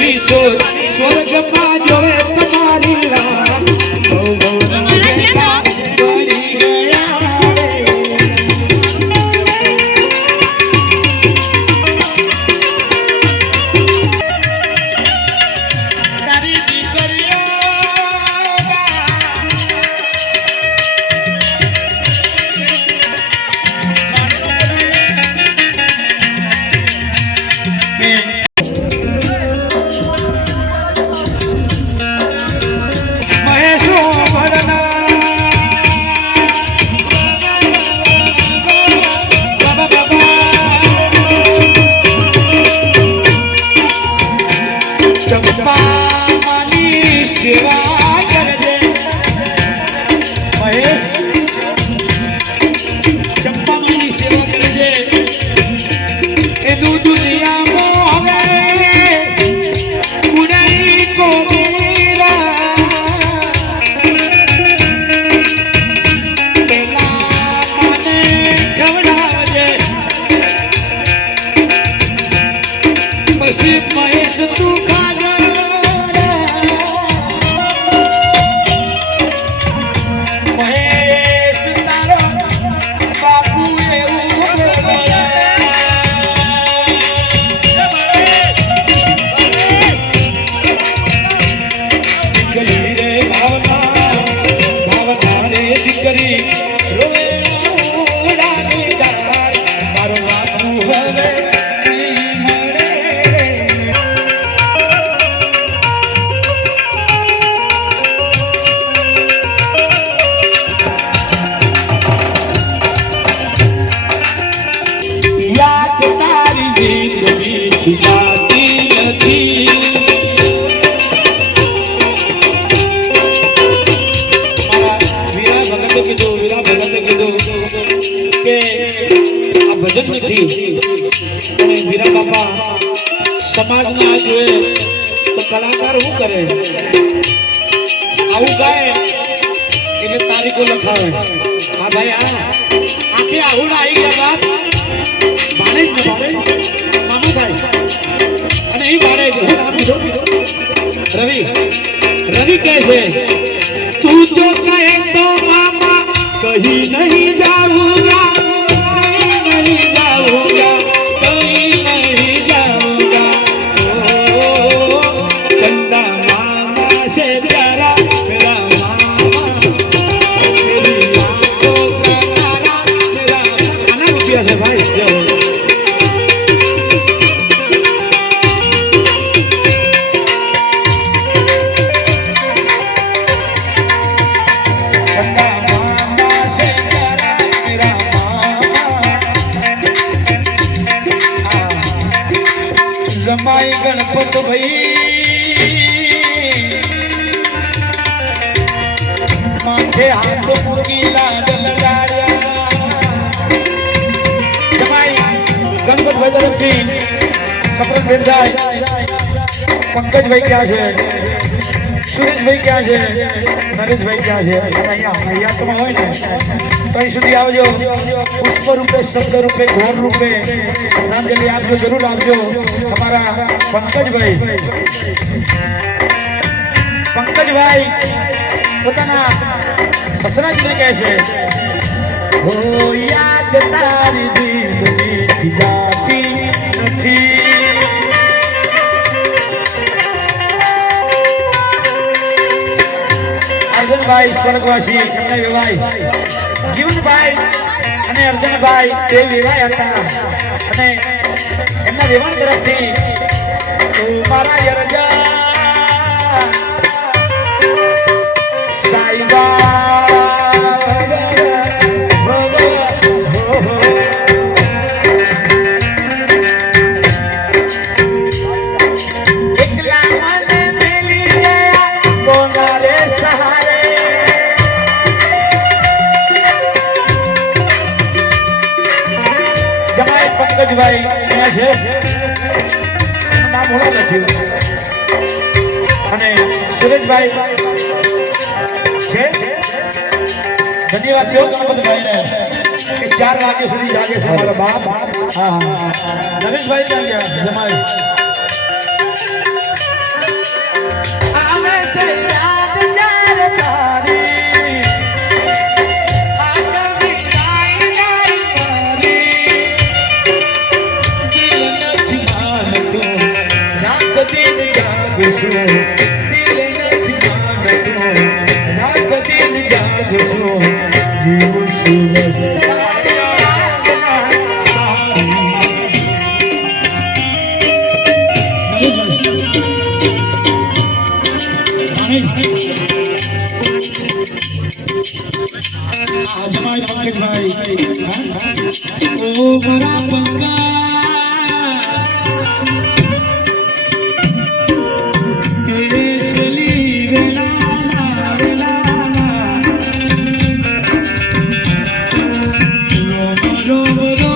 કિશોર સ્વર્ગમાં જોવે તમારી રાત મહેશ તું મહેશ તારો બાપુ એવું દીકરી રે ભાવના ભાવના રે દીકરી રોવે તારો બાપુ હવે ભજન નથી અને વીરા બાપા સમાજના જોઈએ તો કલાકાર શું કરે આવું ગાય એટલે તારીખો લખાવે હા ભાઈ આખે આવું આવી ગયા બાપ માને જ મામા ભાઈ અને એ મારે રવિ રવિ કહે છે તું જો કહે તો મામા કહી નહીં જાઉંગા જમાઈ ગણપત ભાઈ માથે હાથ મૂકી લાડ લગાડ્યા જમાઈ ગણપતભાઈ તરફથી સપ્રત ભેટ જાય પંકજભાઈ ક્યાં છે સુરેશભાઈ ક્યાં છે નરેશભાઈ ક્યાં છે અહીંયા તમે હોય ને તો અહીં સુધી આવજો પુષ્પ રૂપે શબ્દ રૂપે ઘોર રૂપે શ્રદ્ધાંજલિ આપજો જરૂર આપજો અમારા પંકજભાઈ પોતાના સસરાજીને કહે છે હો યાદ તારી દિલની જાતી નથી રાજેશભાઈ સ્વર્ગવાસી એમને વિવાહ જીવનભાઈ અને અર્જુનભાઈ તે વિવાહ હતા અને એમના વિવાહ તરફથી તું મારા યરજા સાઈબા ભાઈ અહીંયા છે નામ હોવા નથી અને સુરેશભાઈ છે ધન્યવાદ છે ગણપતભાઈને કે 4 વાગ્યા સુધી જાગે છે મારા બાપ હા નરેશભાઈ ક્યાં ગયા જમાઈ આમે સે યાદ યાર તારી जमाई पंकज भाई ओ बड़ा पंगा केसली वेला वेला रो रो रो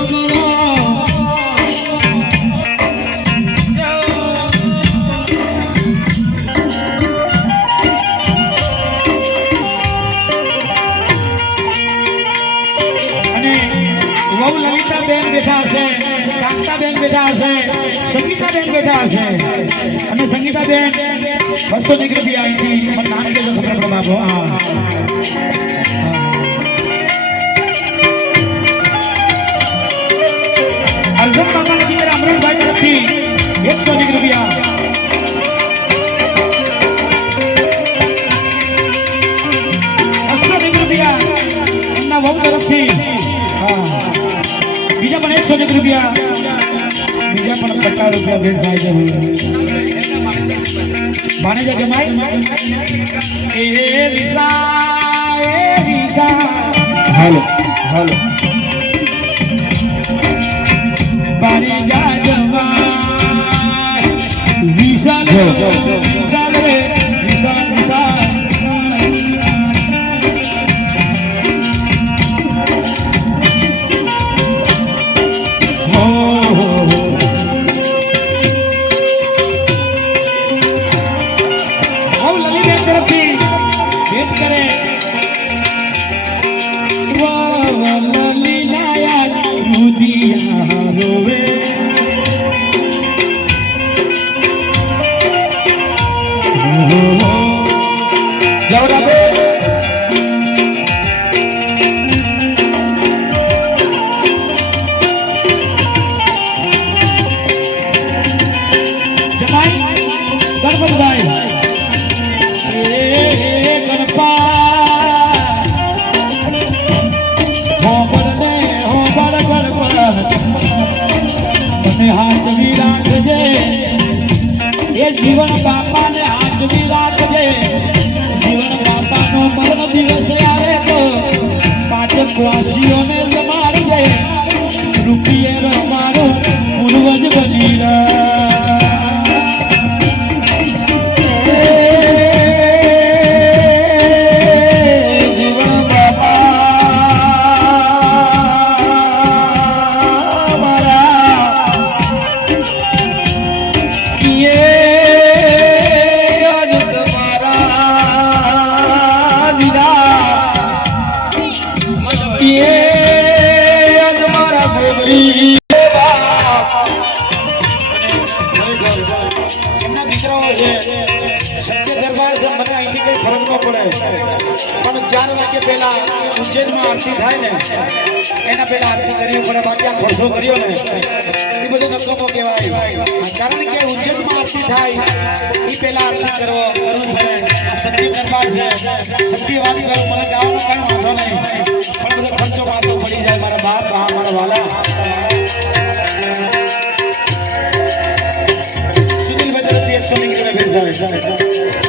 ललिताबेन बैठा है कांताबेन बैठा है संगीताबेन बैठा है અને સંગીતાબેન 200 રૂપિયા આવી હતી મને નામ કે ખબર પડે બાપો હા અર્જુન બાપા ની મેરા અમૃતભાઈ તરફથી 100 રૂપિયા 200 રૂપિયા એમના વહુ તરફથી હા બીજા પણ 100 રૂપિયા બીજા પણ 50 રૂપિયા ભેટ થાય છે માનેજા જમાઈ એ વિસા હાલો હાલો માનેજા જમાઈ વિસા લે વિસા લે વિસા વિસા जीवन बापा ने हाथ भी राखजे जीवन बापा नो मरण दिवस आवे तो पांच वासियों ने जमाड़जे रुपये मारो पूर्वज बनी जीवन बापा मारा ये सत्य दरबार से મને અહીંથી કઈ ફરક ન પડે પણ 4 વાગે પહેલા ઉજ્જૈનમાં આરતી થાય ને એના પહેલા આરતી કરવી પડે બાકી આ ખર્ચો કર્યો ને એ બધું નકામો કહેવાય કારણ કે ઉજ્જૈનમાં આરતી થાય એ પહેલા આરતી કરવું પડે સત્ય દરબાર છે સત્યવાદી ગયો મને ગાવાનો કઈ વાંધો નહીં પણ બધો ખર્ચો વાતો પડી જાય મારા બાપ મારા વાલા સુનિલભાઈ તરફથી 100 ની કિલો ભેટ જાય